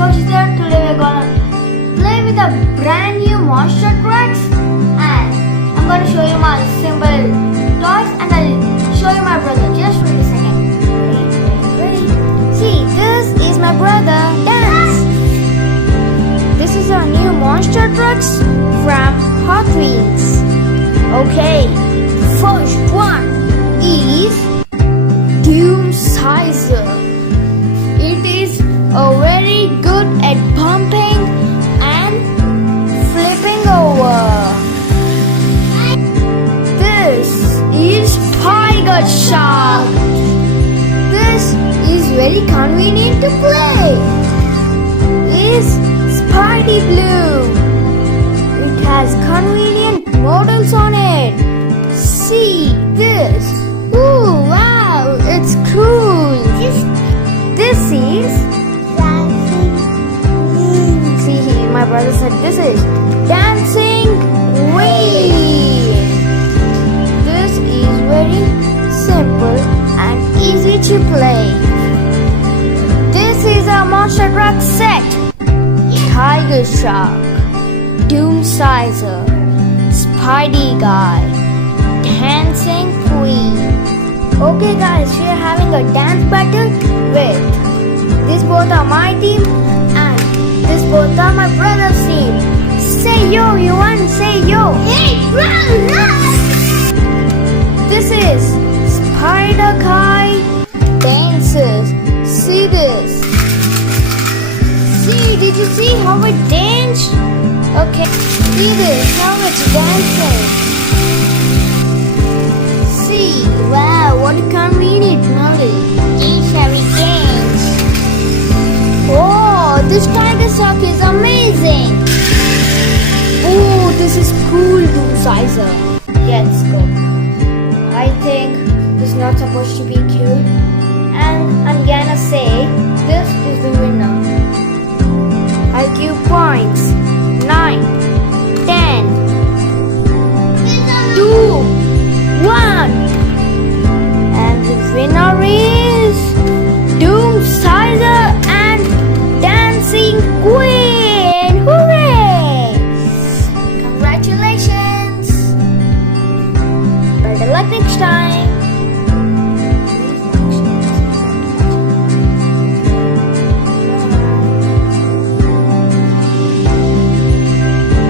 Today we're gonna play with a brand new monster trucks, and I'm gonna show you my simple toys and I'll show you my brother. Just wait a second. Ready? See, this is my brother. Dance! This is our new monster trucks from Hot Wheels. Okay, first one is Doom Sizer. It is very good at bumping and flipping over. This is Tiger Shark. This is very convenient to play. Is Spidey Blue. It has convenient models on it. See this. Ooh, wow, it's cool. This is my brother said this is Dancing Queen. This is very simple and easy to play. This is a monster truck set. Tiger Shark, Doom Sizer, Spidey Guy, Dancing Queen. Okay guys, we are having a dance battle with these both are my team and this both are my brother's team. Say yo, Yuvan, say yo. Hey, brother! This is Spider Guy dances. See this. See, did you see how it danced? Okay, see this, how it's dancing. See, wow, what a convenient model. These have it dance. Oh, this Tiger Shark is amazing. Oh, this is cool, Doom Sizer. Let's go. I think this is not supposed to be cute, and I'm gonna say this is the winner. I'll give points 9, 10, 2, 1, and the winner is Doom Sizer and Dancing Queen. Hooray! Congratulations! Better luck next time.